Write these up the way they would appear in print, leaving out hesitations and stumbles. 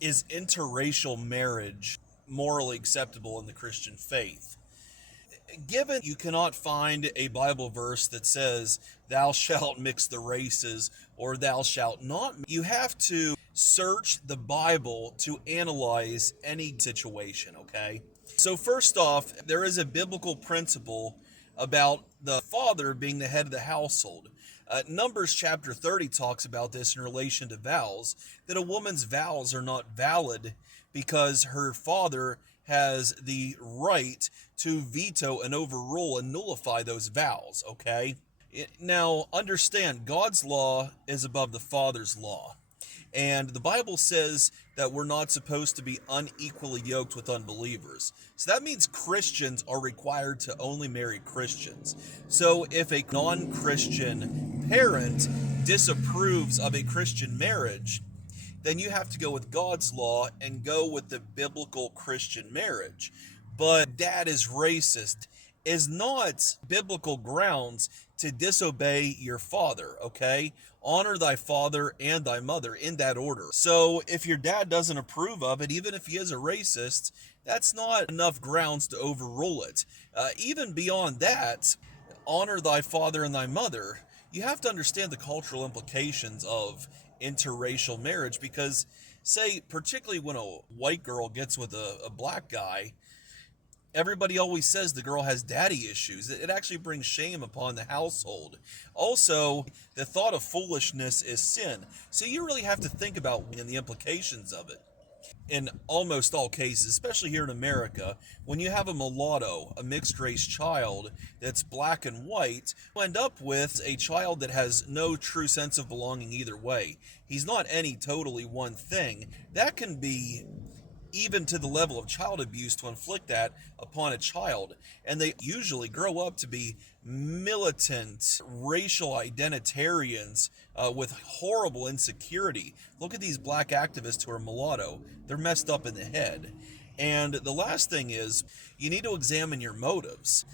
Is interracial marriage morally acceptable in the Christian faith? Given you cannot find a Bible verse that says, thou shalt mix the races or thou shalt not, you have to search the Bible to analyze any situation, okay? So, first off, there is a biblical principle about the father being the head of the household. Numbers chapter 30 talks about this in relation to vows, that a woman's vows are not valid because her father has the right to veto and overrule and nullify those vows, okay? Now, understand, God's law is above the Father's law. And the Bible says that we're not supposed to be unequally yoked with unbelievers. So that means Christians are required to only marry Christians. So if a non Christian parent disapproves of a Christian marriage, then you have to go with God's law and go with the biblical Christian marriage. But dad is racist is not biblical grounds to disobey your father, okay? Honor thy father and thy mother in that order. So if your dad doesn't approve of it, even if he is a racist, that's not enough grounds to overrule it. Even beyond that, honor thy father and thy mother. You have to understand the cultural implications of interracial marriage because, say, particularly when a white girl gets with a black guy, everybody always says the girl has daddy issues. It actually brings shame upon the household. Also, the thought of foolishness is sin. So you really have to think about the implications of it. In almost all cases, especially here in America, when you have a mulatto, a mixed race child that's black and white, you end up with a child that has no true sense of belonging either way. He's not any totally one thing. That can be even to the level of child abuse to inflict that upon a child. And they usually grow up to be militant, racial identitarians with horrible insecurity. Look at these black activists who are mulatto. They're messed up in the head. And the last thing is, you need to examine your motives.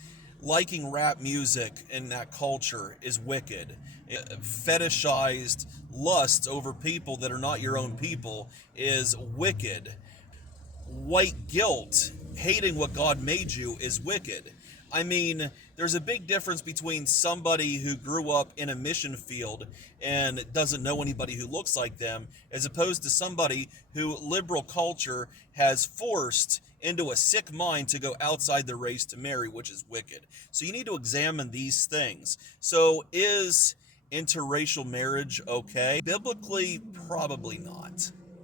Liking rap music in that culture is wicked. Fetishized lust over people that are not your own people is wicked. White guilt, hating what God made you, is wicked. I mean, there's a big difference between somebody who grew up in a mission field and doesn't know anybody who looks like them, as opposed to somebody who liberal culture has forced into a sick mind to go outside the race to marry, which is wicked. So you need to examine these things. So is interracial marriage okay? Biblically, probably not.